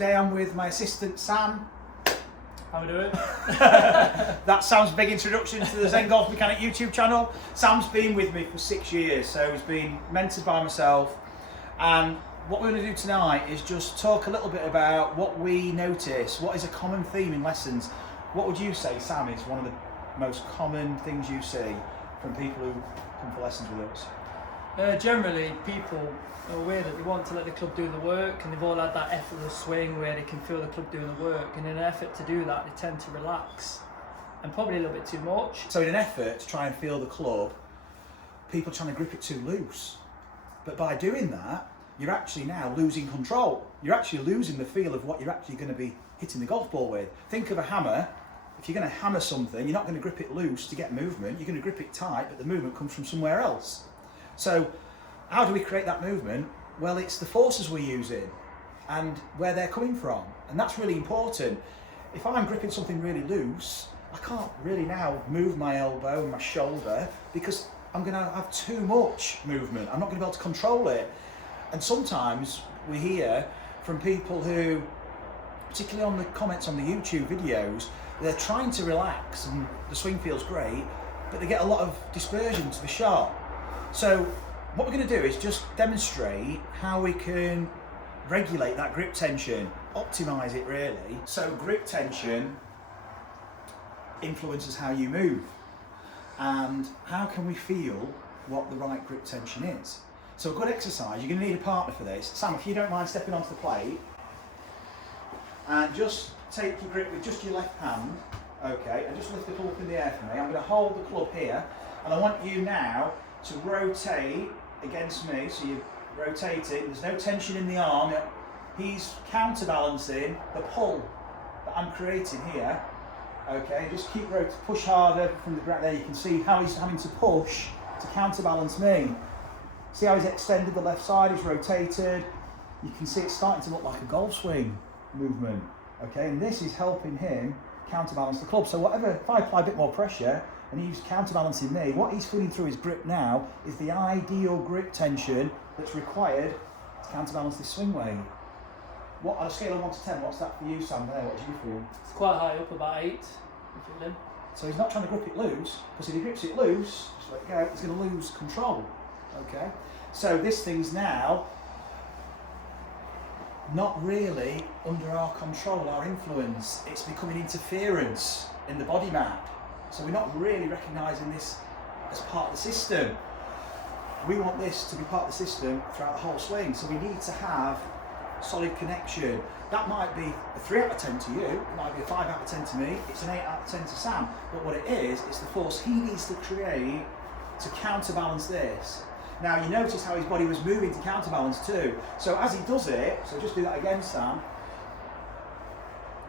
today I'm with my assistant Sam. How we doing? That Sam's big introduction to the Zen Golf Mechanic YouTube channel. Sam's been with me for 6 years, so he's been mentored by myself. And what we're going to do tonight is just talk a little bit about what we notice, what is a common theme in lessons. What would you say, Sam, is one of the most common things you see from people who come for lessons with us? Generally, people are aware that they want to let the club do the work, and they've all had that effortless swing where they can feel the club doing the work, and in an effort to do that, they tend to relax, and probably a little bit too much. So in an effort to try and feel the club, people are trying to grip it too loose. But by doing that, you're actually now losing control. You're actually losing the feel of what you're actually going to be hitting the golf ball with. Think of a hammer. If you're going to hammer something, you're not going to grip it loose to get movement. You're going to grip it tight, but the movement comes from somewhere else. So how do we create that movement? Well, it's the forces we're using and where they're coming from. And that's really important. If I'm gripping something really loose, I can't really now move my elbow and my shoulder because I'm going to have too much movement. I'm not going to be able to control it. And sometimes we hear from people who, particularly on the comments on the YouTube videos, they're trying to relax and the swing feels great, but they get a lot of dispersion to the shot. So what we're going to do is just demonstrate how we can regulate that grip tension, optimize it really. So grip tension influences how you move, and how can we feel what the right grip tension is. So a good exercise, you're going to need a partner for this. Sam, if you don't mind stepping onto the plate and just take your grip with just your left hand, okay, and just lift the club up in the air for me. I'm going to hold the club here, and I want you now to rotate against me, so you're rotating, there's no tension in the arm, he's counterbalancing the pull that I'm creating here, okay, just keep push harder from the ground. There you can see how he's having to push to counterbalance me. See how he's extended the left side, he's rotated, you can see it's starting to look like a golf swing movement, okay, and this is helping him counterbalance the club. So whatever, if I apply a bit more pressure, and he's counterbalancing me, what he's feeling through his grip now is the ideal grip tension that's required to counterbalance this swing weight. What, on a scale of 1 to 10, what's that for you, Sam, there? What do you feel? It's quite high up, about 8, I'm feeling. So he's not trying to grip it loose, because if he grips it loose, just let it go, he's going to lose control, okay? So this thing's now not really under our control, our influence. It's becoming interference in the body map. So we're not really recognising this as part of the system. We want this to be part of the system throughout the whole swing. So we need to have solid connection. That might be a 3 out of 10 to you, it might be a 5 out of 10 to me, it's an 8 out of 10 to Sam. But what it is, it's the force he needs to create to counterbalance this. Now you notice how his body was moving to counterbalance too. So as he does it, so just do that again, Sam,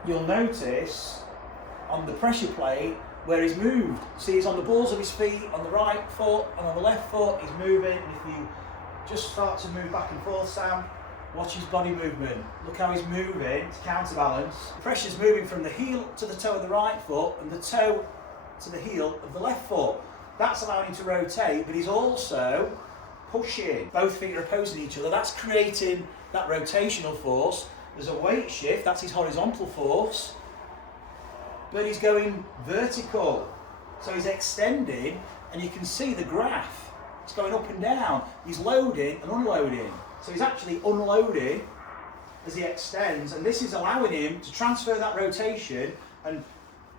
you'll notice on the pressure plate where he's moved. See, he's on the balls of his feet, on the right foot and on the left foot, he's moving. And if you just start to move back and forth, Sam, watch his body movement. Look how he's moving to counterbalance. The pressure's moving from the heel to the toe of the right foot and the toe to the heel of the left foot. That's allowing him to rotate, but he's also pushing. Both feet are opposing each other. That's creating that rotational force. There's a weight shift, that's his horizontal force. But he's going vertical. So he's extending, and you can see the graph. It's going up and down. He's loading and unloading. So he's actually unloading as he extends, and this is allowing him to transfer that rotation and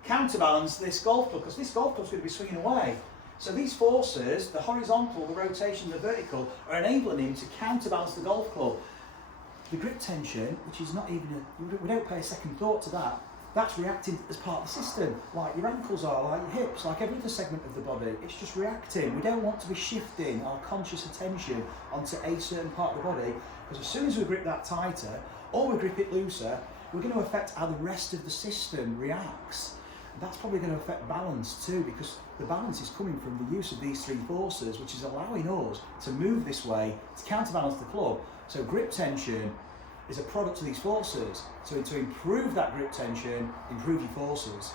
counterbalance this golf club, because this golf club's going to be swinging away. So these forces, the horizontal, the rotation, the vertical, are enabling him to counterbalance the golf club. The grip tension, which is not even, we don't pay a second thought to that, that's reacting as part of the system, like your ankles are, like your hips, like every other segment of the body. It's just reacting. We don't want to be shifting our conscious attention onto a certain part of the body, because as soon as we grip that tighter, or we grip it looser, we're going to affect how the rest of the system reacts. That's probably going to affect balance too, because the balance is coming from the use of these 3 forces, which is allowing us to move this way to counterbalance the club. So grip tension is a product of these forces. So to improve that grip tension, improve your forces.